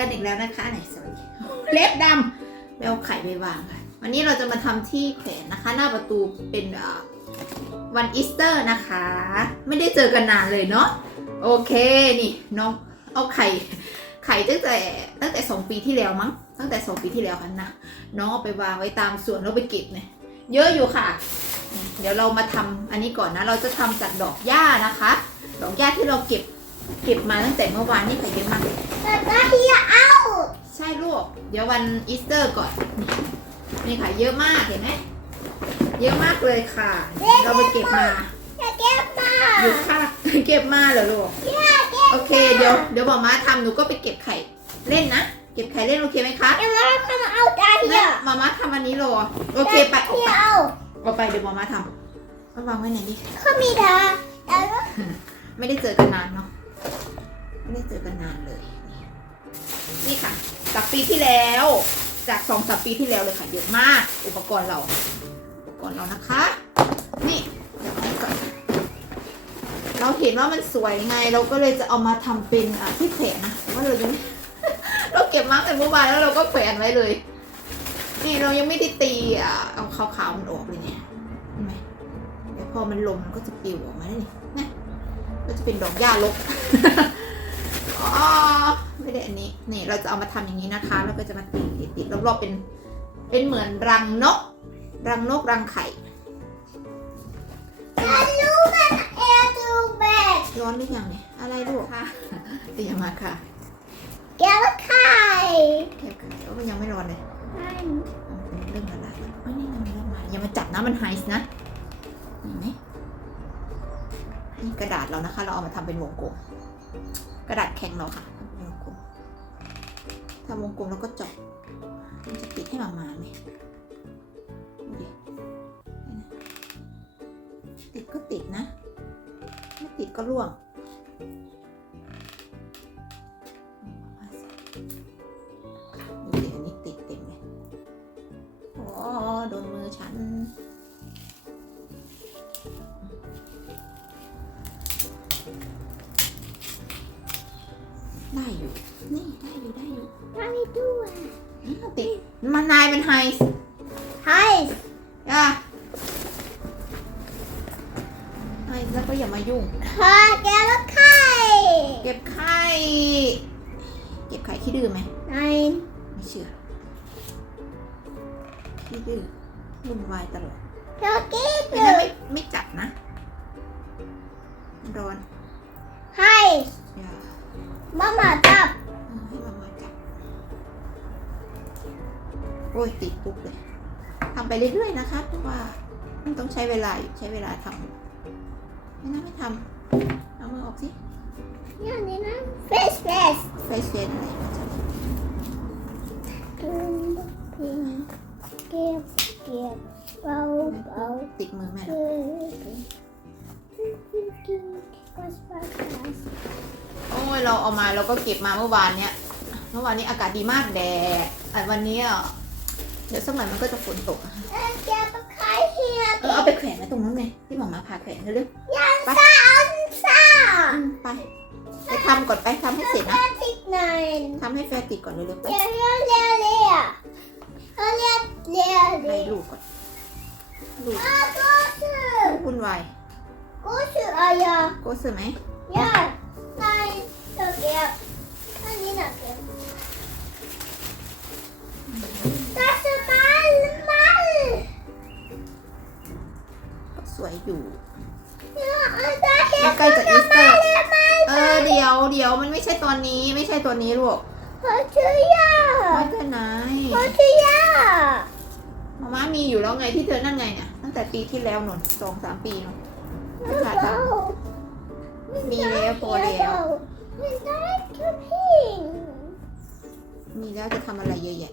กันอีกแล้วนะคะไหนสวัสดีเล็บดำไปเอาไข่ไปวางค่ะวันนี้เราจะมาทำที่แขวนนะคะ หน้าประตูเป็นวันอีสเตอร์นะคะ ไม่ได้เจอกันนานเลยเนาะโอเคนี่น้องเอาไข่ไข่ตั้งแต่ตั้งแต่สองปีที่แล้วมั้งตั้งแต่สองปีที่แล้วค่ะนะน้องเอาไปวางไว้ตามสวนแล้วไปเก็บเนี่ยเยอะอยู่ค่ะ เดี๋ยวเรามาทำอันนี้ก่อนนะ เราจะทำจากดอกหญ้านะคะ ดอกหญ้าที่เราเก็บ เก็บมาตั้งแต่เมื่อวานนี่ค่ะเยอะมากเลยแต่ก็เฮียเอาใช่ลูกเดี๋ยววันอีสเตอร์ก่อนนี่นี่ค่ะเยอะมากเห็นไหมเยอะมากเลยค่ะ เราไปเก็บมาอย่าเก็บมาอยู่ค่ะเก็บมาเหรอลูกอย่าเก็บโอเคเดี๋ยวเดี๋ยวบอกมาทำหนูก็ไปเก็บไข่เล่นนะเก็บไข่เล่นโอเคไหมคะอย่ามาทำเอาตาเฮีแม่ยมามาทำอันนี้รอโอเคไปออกเฮียไปเอาออกไปเดี๋ยวมามาทำเอาวางไว้ไหนดิเขามีดาแต่ว่าไม่ได้เจอกันนานเนาะ ไม่ได้เจอกันนานเลย นี่ค่ะ จากปีที่แล้ว จากสองสามปีที่แล้วเลยค่ะ เยอะมาก อุปกรณ์เรา อุปกรณ์เรานะคะ นี่เดี๋ยวเอาไว้ก่อนเราเห็นว่ามันสวยไง เราก็เลยจะเอามาทำเป็นอ่าที่แขวนนะแต่ว่าเรายังเราเก็บมาแต่เมื่อวานแล้วเราก็แขวนไว้เลย นี่เรายังไม่ได้ตีอะเอาขาวๆมันออกเลยเนี่ยเห็นไหมเดี๋ยวพอมันลมมันก็จะปลิวออกมาได้นี่นะ ก็จะเป็นดอกหญ้ารกอ๋อไม่ได้อันนี้นี่เราจะเอามาทำอย่างนี้นะคะ แล้วก็จะมาติดติดติดรอบๆเป็นเป็นเหมือนรังนก รังนกรังไข่ฉันรู้มันเอดูแบกร้อนหรือยังเนี่ยอะไรลูกค่ะเตียงมาค่ะแก้วไข่แคบไข่โอ้มันยังไม่ร้อนเลยมันมันเป็นเรื่องอะไรไม่นี่มันเริ่มมาอย่ามาจับนะมันไฮส์นะเห็นไหม นี่กระดาษเรานะคะ เราเอามาทำเป็นวงกลม กระดาษแข็งเราค่ะวงกลมทำวงกลมแล้วก็เจาะมันจะติดให้มามาไหมติดก็ติดนะ ไม่ติดก็ร่วง นี่ได้อยู่ได้อยู่มันมีด้วยอ้าวติดมานายเป็นไฮส์ไฮอะไฮส์แล้วก็อย่ามายุ่งพอแก้วไข่เก็บไข่เก็บไข่ขี้ดื้อไหมนไม่เชื่อขี้ดื้อวุ่นวายตลอดเจ้ากิ๊กไม่งั้นไม่ไม่จับนะมันร้อนไฮอย่ โอ้ยติดปุ๊บเลยทำไปเรื่อยๆนะคะเพราะว่ามันต้องใช้เวลาอยู่ใช้เวลาทำไม่น่าไม่ทำเอามือออกสิอย่างนี้นะเฟสเฟสเฟซเฟซอะไรมันจะกินกินเก็บเก็บเบาเบาติดมือแม่เก็นะบกินกินกัสปากัสโอ้ยเราเอามาเราก็เก็บมาเมื่อวานเนี้ยเมื่อวานนี้อากาศดีมากแดดอะวันนี้อะ เดี๋ยวสักหน่อยมันก็จะฝนตกอะเอ้ยแกไปขายเฮียเออเอาไปแขวนไว้ตรงนั้นเลยที่หมอมาพาแขวนเร็วยังซ่าอันซ่าๆอืมไปไปทำก่อนไปทำให้เสร็จนะติดหน่อยทำให้แฟร์ติดก่อนเร็วๆไปเดี๋ยวเรียกเรียกเรียกเขาเรียกเรียกให้เรียกลูกก่อนลูกอะก็คือวุ่นวายก็คืออะไรอะโกสือไหมย่านายจะเก็บอันนี้นะเก็บ แต่สมันมันก็สวยอยู่เนี่ยอันนี้เห็นใกล้จะอีสเตอร์มันมันเออเดี๋ยวเดี๋ยวมันไม่ใช่ตอนนี้ไม่ใช่ตัวนี้ลูกเขาชื่อยาไม่ใช่ไหนเขาชื่อยามาม่ามีอยู่แล้วไงที่เธอนั่นไงเนี่ยตั้งแต่ปีที่แล้วนนสองสามปีเนนไม่ขาดทำมีแล้วพอแล้วมันได้แค่พิงมีแล้วจะทำอะไรเยอะแยะ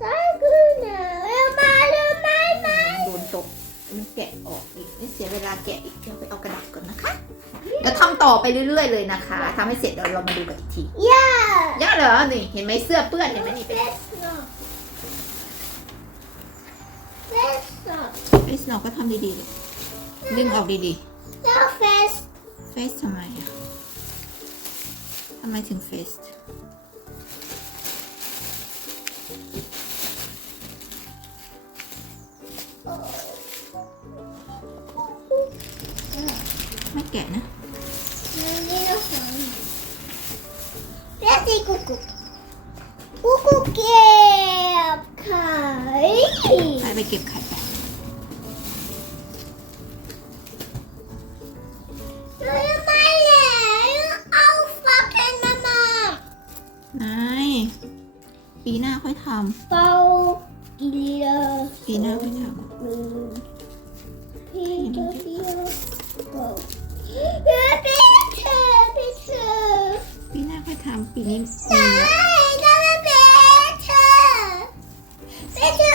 ได้กูนะเร็วมาเร็วมามาโดนตกมันแกะออกอีกไม่เสียเวลาแกะอีกเดี๋ยวไปเอากระดาษก่อนนะคะเดี๋ยวทำต่อไปเรื่อยๆเลยนะคะทำให้เสร็จเดี๋ยวเรามาดูกันอีกทีย่ายากเหรอนี่เห็นไหมเสื้อเปื้อนเห็นไหมนี่เฟเป็นสโนเฟสโนไอ้สโนว์ก็ทำดีๆเลยดึงออกดีเจ้าเฟสๆเฟสทำไมอะทำไมถึงเฟส ไปไปเก็บไข่ไปเราจะไปแล้วเอาฟักแคนมามานายปีหน้าค่อยทเป่ากิเลสำปีหน้าค่อยทพี่เดียวเป่าเฮ้ยพี่เธอพี่เธอำปีหน้าค่อยทำปีนี้มีไหนเ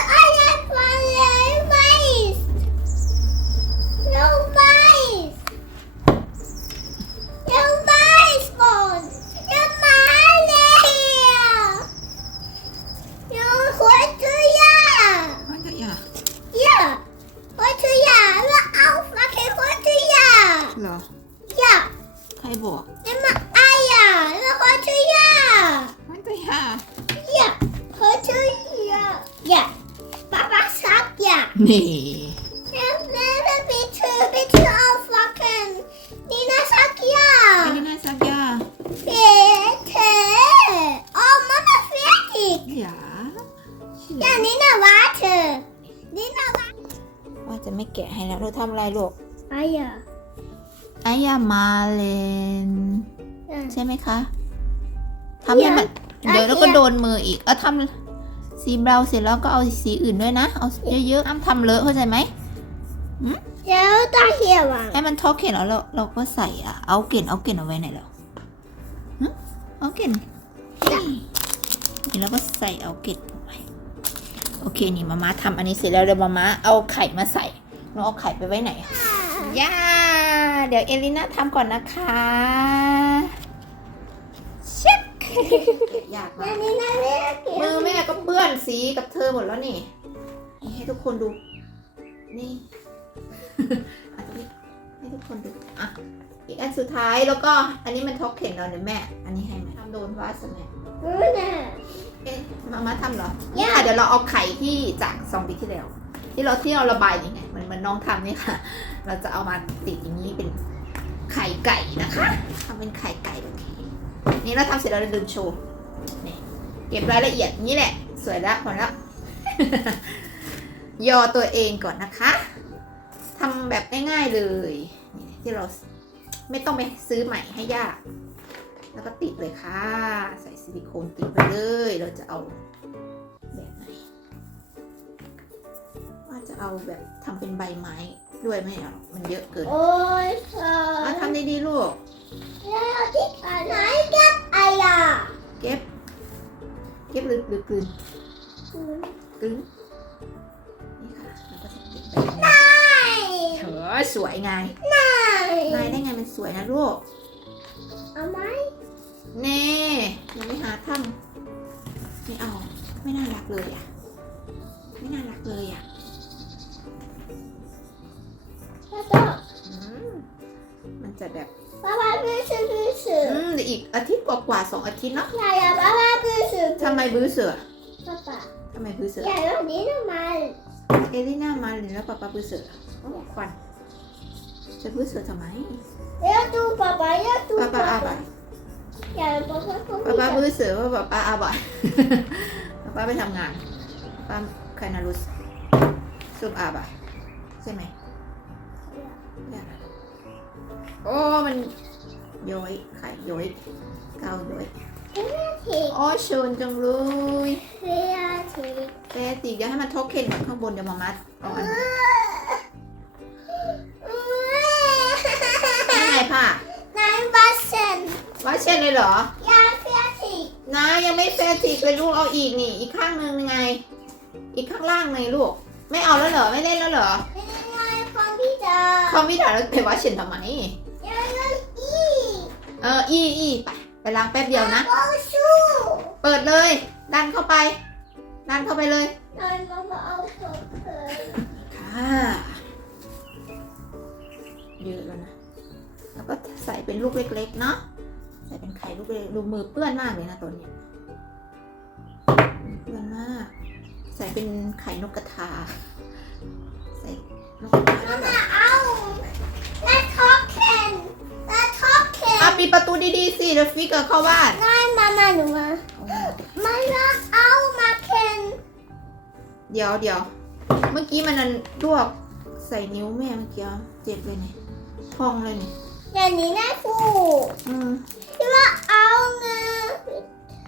าอย่านี่นะว่าเธอนี่นะว่าว่าจะไม่แกะให้แล้วเราทำอะไรลูกอายะไอ้ยามาเลน ใช่ไหมคะทำให้มัน เดี๋ยวแล้วก็โดนมืออีก เอาทำ สีเบราเสร็จแล้วก็เอาสีอื่นด้วยนะ เอาเยอะๆห้ามทำเลอะเข้าใจไหมเดี๋ยวตาเหี่ยวอะให้มันทอกเข็นแล้วเราเราก็ใส่อะเอาเก่นเอาเก่นเอาไว้ไหนแล้วหึเอาเก่นนี่นี่แล้วก็ใส่เอาเก่นลงไปโอเคนี่มาม่าทำอันนี้เสร็จแล้วเดี๋ยวมาม่าเอาไข่มาใส่เราเอาไข่ไปไว้ไหนอะย่าเดี๋ยวเอลิน่าทำก่อนนะคะ เช็คยากอย่ามากนี่นะแม่เกี่ยมืวอแม่ก็เปื้อนสีกับเธอหมดแล้วนี่นี่ให้ทุกคนดู นี่อันนี้ให้ทุกคนดูอะอีกอันสุดท้ายแล้วก็อันนี้มันท็อกเข็นเราเดี๋ยวแม่ อันนี้ให้ไหมทำโดนวาสแม่รู้นะเอ๊ะมามาทำเหรอนี่ค่ะเดี๋ยวเราเอาไข่ที่จากสองปีที่แล้ว ที่เราที่เราระบายยังไงเหมือนเหมือนน้องทำนี่ค่ะ เราจะเอามาติดอย่างนี้เป็นไข่ไก่นะคะทำเป็นไข่ไก่แบบนี้ นี่เราทำเสร็จแล้วเราลืมโชว์นี่เก็บรายละเอียดนี่แหละ สวยแล้วพอแล้วยอตัวเองก่อนนะคะ ทำแบบง่ายๆเลยนี่ที่เราไม่ต้องไปซื้อใหม่ให้ยาก แล้วก็ติดเลยค่ะ ใส่ซิลิโคนติดไปเลย เราจะเอาแบบไหนว่าจะเอาแบบทำเป็นใบไม้ด้วยไหมเอามันเยอะเกินโอ้ยเธออะทำดีๆลูกแล้วที่ไหน เก็บหรือหรือกลืนกลืนนี่ค่ะแล้วก็จะติดไปอย่างนี้เถอสวยไงนายได้ไงมันสวยนะลูกเอาไหมเน่ยังไม่หาทำไม่เอา ไม่น่ารักเลยอะ ไม่น่ารักเลยอะแล้วก็อืมันจะแบบป้าป้าบื้อซื้อบื้อซื้ออืมอีกอาทิตย์กว่าๆสองอาทิตย์เนาะใหญ่ายป้าป้าบื้อสือทำไมบื้อเสือป้าป้าทำไมบื้อเสือใหญ่แล้วนี่น่ามาเอลิน่ามาหรือแล้วป้าป้าบื้อเสือโอควันจะบื้อเสือทำไมเยอะตูป้าป้าเยอะตูป้าป้าอาบ่อยยายป้าป้าป้าป้าบื้อเสือว่าป้าป้าอาบ่อยป้าป้าไปทำงานป้าคานารุสซุปอาบ่อยใช่ไหมอยา โอ้มันย้อยไข่ย้อยเกาย้อยโอ้ชนจังเลยเฟียติกเฟียติกเดี๋ยวให้มันทกเข็นกับข้างบนเดี๋ยวมามัดเอนอันไงพ่ะนายวัชเชนวัชเชนเลยเหรอยังเฟียติกนะยังไม่เฟียติกเลยลูกเอาอีกนี่ อีกข้างหนึ่งไง อีกข้างล่างไงลูก ไม่เอาแล้วเหรอ ไม่เล่นแล้วเหรอ ไม่เล่นแล้วของพี่ดาของพี่ดาแล้วไปวัชเชนทำไม เอออีอีไปไปล้างแป๊บเดียวนะเปิดเลย ดันเข้าไป ดันเข้าไปเลยนายมามาเอาของเธอค่ะเยอะแล้วนะแล้วก็ใส่เป็นลูกเล็กๆเนาะใส่เป็นไข่ลูกเล็กดูมือเปื้อนมากเลยนะตัวนี้เปื้อนมาก ใส่เป็นไข่นกกระทา ใส่นกกระทมาเอา ปิดประตูดีๆสิเดี๋ยวฟิกเกอร์เข้าบ้านง่ายมามาหนูมาไม่รักเอามาเคนเดี๋ยวเดี๋ยวเมื่อกี้มันนันลวกใส่นิ้วแม่เมื่อกี้เจ็บเลยเนี่ยพองเลยเนี่ยอย่างนี้ได้ฟูอืมพี่ว่าเอาเง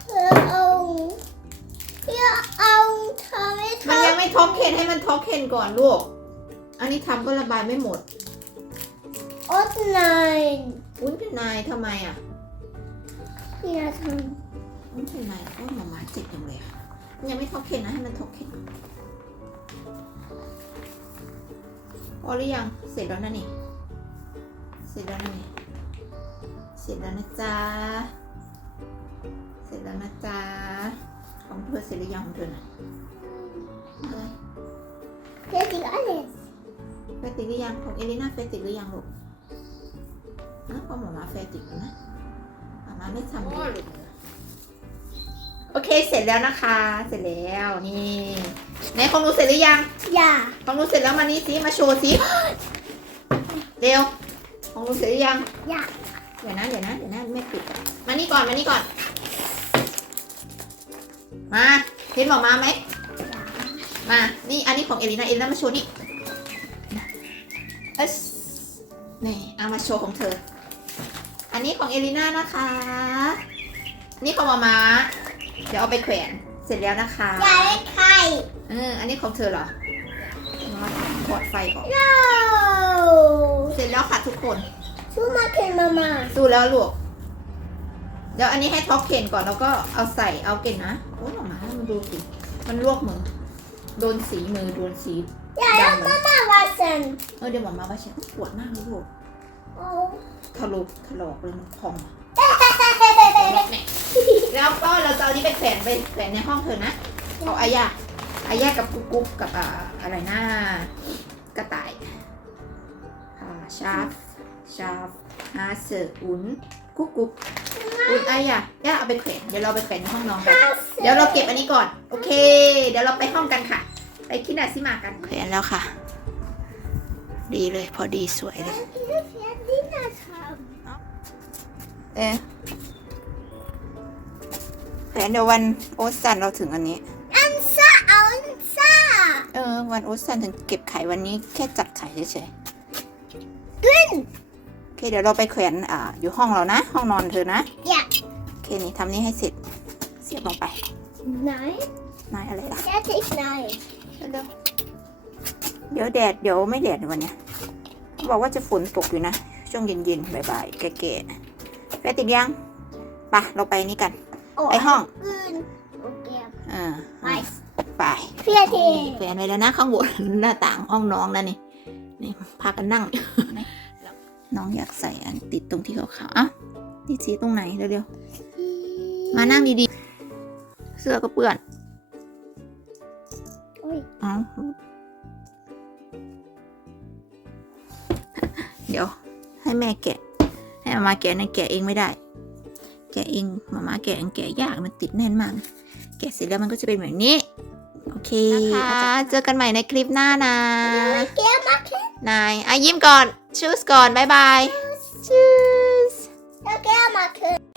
เธอเอาพี่ว่าเอาเธอไม่ทมันยังไม่ท็อกเคนให้มันท็อกเคนก่อนลูก อันนี้ทำก็ระบายไม่หมดำอดนาย อุ้นเป็นนายทำไมอะพี่นาทอุ้นเป็นนายโอ้ยหมามาเจ็บจังเลยอะมันยังไม่ท็อกเคนนะให้มันท็อกเคนก่อนพอหรือยังเสร็จแล้วนะนี่ เสร็จแล้วนะนี่ เสร็จแล้วนะจ๊ะ เสร็จแล้วนะจ๊ะ ของเธอเสร็จหรือยังของเธอน่ะอะไรำเดี๋ยวจิอเลสเฟติกหรือยังของเอลิน่าเฟติกหรือยังลูก นะพอหมอมาเฟติกแล้วนะหมามาไม่ทำเลยโอเคเสร็จแล้วนะคะ เสร็จแล้วนี่ไหนของหนูเสร็จหรือยังอย่าของหนูเสร็จแล้วมานี่สิมาโชว์สิเร็วของหนูเสร็จหรือยังอย่าเดี๋ยวนะเดี๋ยวนะเดี๋ยวนะแม่ปิดก่อนมานี่ก่อนมานี่ก่อน มาเห็นหมอมาไหมมา นี่อันนี้ของเอลินาเอลินามาโชว์นี่เอสนี่เอามาโชว์ของเธอ อันนี้ของเอลิน่านะคะอันนี้ของมามาเดี๋ยวเอาไปแขวนเสร็จแล้วนะคะอย่าได้ไข่เอออันนี้ของเธอเหรอมาถอดไฟออกโอ้เสร็จแล้วค่ะทุกคนชูมาเคนมามาสู้แล้วลูกเดี๋ยวอันนี้ให้ท็อปเคนก่อนแล้วก็เอาใส่เอาเก่งนะโอ้ยออกมาให้มันดูสิมันลวกมือโดนสีมือโดนสีอย่าแล้วมามาว่าฉันเออเดี๋ยวหมอมาว่าเช็ดปวดมากเลยลูกโอ้ ทะลุถลอกเลยมันพองอะแล้วก็เราจะเอานี้ไปแขวนไปแขวนในห้องเธอนะเอาอายาอายากับกุ๊กกุ๊กกับอ่าอะไรนะกระต่ายอ่าชาร์ฟชาร์ฟฮาเซอร์อุนกุ๊กกุ๊กอุนอายาย่าเอาไปแขวนเดี๋ยวเราไปแขวนในห้องน้องกันเดี๋ยวเราเก็บอันนี้ก่อน โอเค เดี๋ยวเราไปห้องกันค่ะ ไปคิดนาซิมากันแขวนแล้วค่ะ ดีเลยพอดีสวยเลย นี่นาทเอ๊ะแผนเดี๋ยววันโอตซันเราถึงอันนี้ำอันซ่าเอาอันซ่าเออ วันโอตซันถึงเก็บไข่วันนี้แค่จัดไข่เฉยขึ้นๆโอเคเดี๋ยวเราไปแขวนอ่าอยู่ห้องเรานะ ห้องนอนเธอนะอย่าโอเคนี่ทำนี่ให้เสร็จ เสียบลงไปไหนนายอะไรล่ะแค่ที่ไหนเร็วๆเดี๋ยวแดดเดี๋ยวไม่แดดในวันเนี้ยเขาบอกว่าจะฝนตกอยู่นะ ช่วงเย็นๆบ่ายๆแก่ๆแฟติดยังไปะเราไปนี่กันโอ้ไปห้องขึ้นโอเคเออไปไปเพียทีแฟนไว้แล้วนะข้างบนหน้าต่างห้องน้องนะนี่นี่พากันนั่ง น้องอยากใส่อันติดตรงที่ขาวๆอะติดสีตรงไหนเร็วๆมานั่งดีๆ เสื้อก็เปื้อนโอ้ยเอาเดี๋ยว ให้แม่แกะ ให้มามาแกะในะแกะเองไม่ได้ แกะเองมามาแกะเองแกะยากมันติดแน่นมากแกะเสร็จแล้วมันก็จะเป็นแบบนี้ โอเคนะคะเจอกันใหม่ในคลิปหน้านะเกียร์มาแค่นายอะยิ้มก่อนชูสก่อนบ๊ายบายชูสแล้วแก้วมาคือ